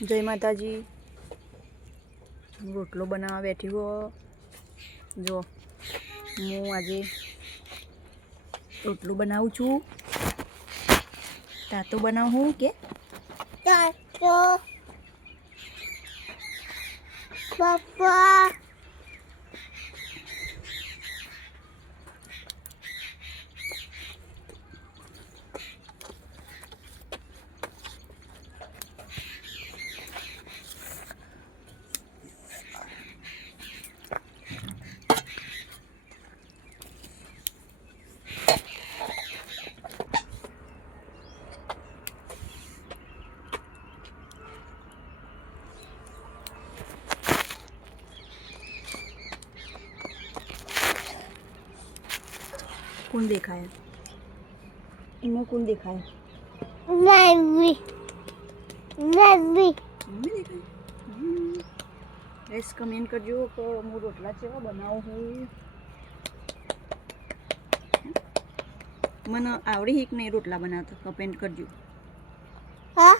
जय माताजी। रोटलो बनावा बैठी हो जो हूँ आज रोटलो बनाऊँ छू। तातो बनाऊँ के तातो पापा कौन देखा है इनमें कौन देखा है मम्मी मम्मी मम्मी देखा है। गाइस कमेंट करजो कि હું રોટલા કેવા બનાવું હું મને આવડી હિક નહીં રોટલા બનાવતા કમેન્ટ કરજો हाँ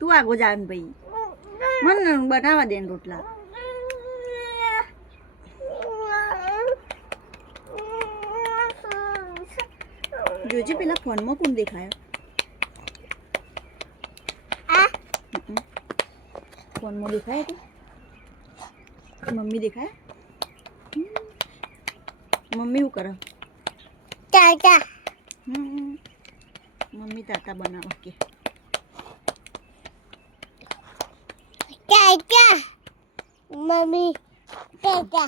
તું આગો જાન ભાઈ મને બનાવવા દે ને રોટલા જોજે પેલા ફોનમાં કોણ દેખાય ફોનમાં દેખાય કે મમ્મી દેખાય મમ્મી શું કરે ताता મમ્મી તાતા બનાવે કે ताता मम्मी ताता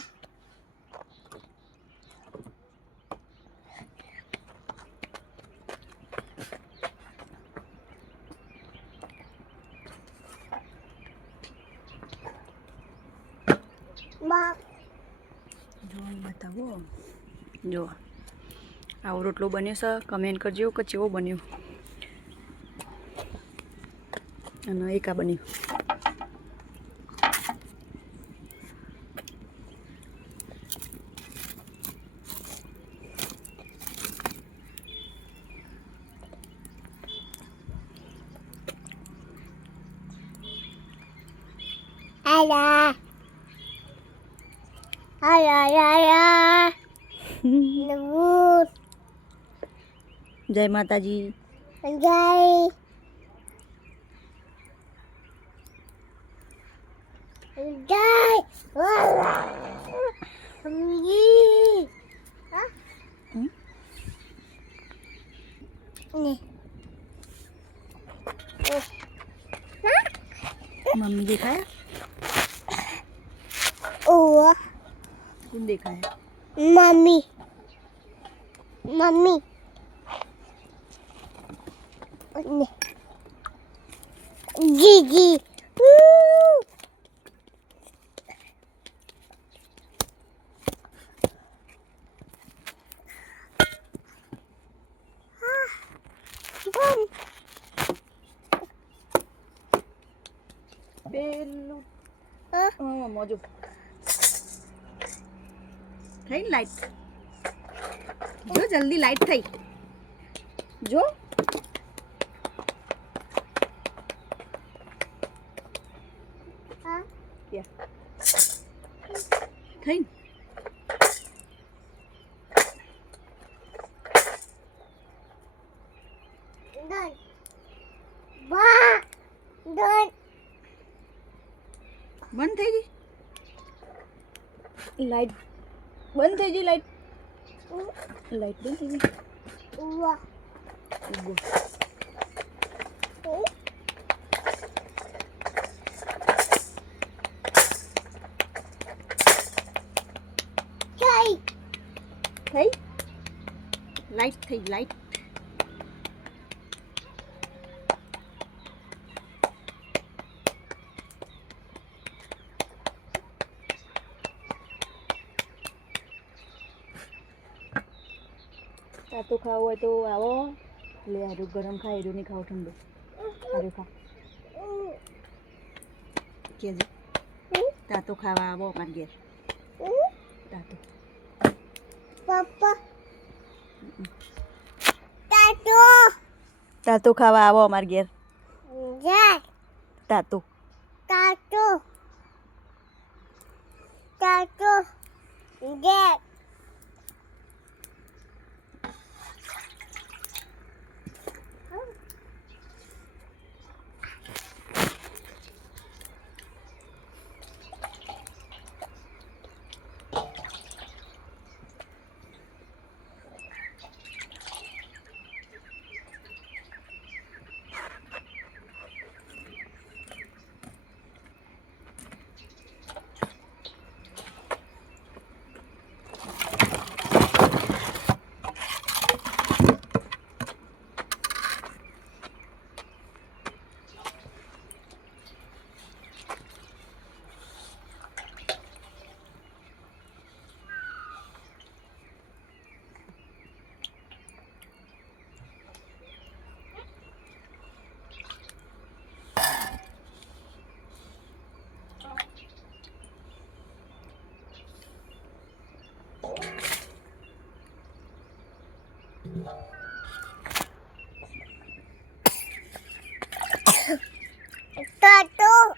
माँ જો બતાવો જો આવો રોટલો બન્યો છે કમેન્ટ કરજો કે કેવો બન્યો અને એક આ બન્યું आला आला आला नमूद જય માતાજી जय जय मम्मी हाँ नहीं મમ્મી દેખાય ओ કોણ દેખાય मम्मी मम्मी जीजी પેલું हाँ મોજો થઈ લાઈટ જો જલ્દી લાઈટ થઈ જો हाँ ત્યાં થઈ डन वाह डन બંધ થઈ ગઈ લાઈટ બંધ થઈ ગઈ લાઈટ લાઈટ બંધ થઈ ગઈ वाह ઉભો. जय થઈ લાઈટ થઈ લાઈટ તાતો ખાવો હોય તો આવો લે હારું ગરમ ખા હારું નહીં ખાવ ઠંડુ હારું ખા કેજે તાતો ખાવા આવો અમારા ઘેર તાતો पापा તાતો ખાવા આવો અમાર ઘેર જય તાતો તાતો તાતો જય તાતો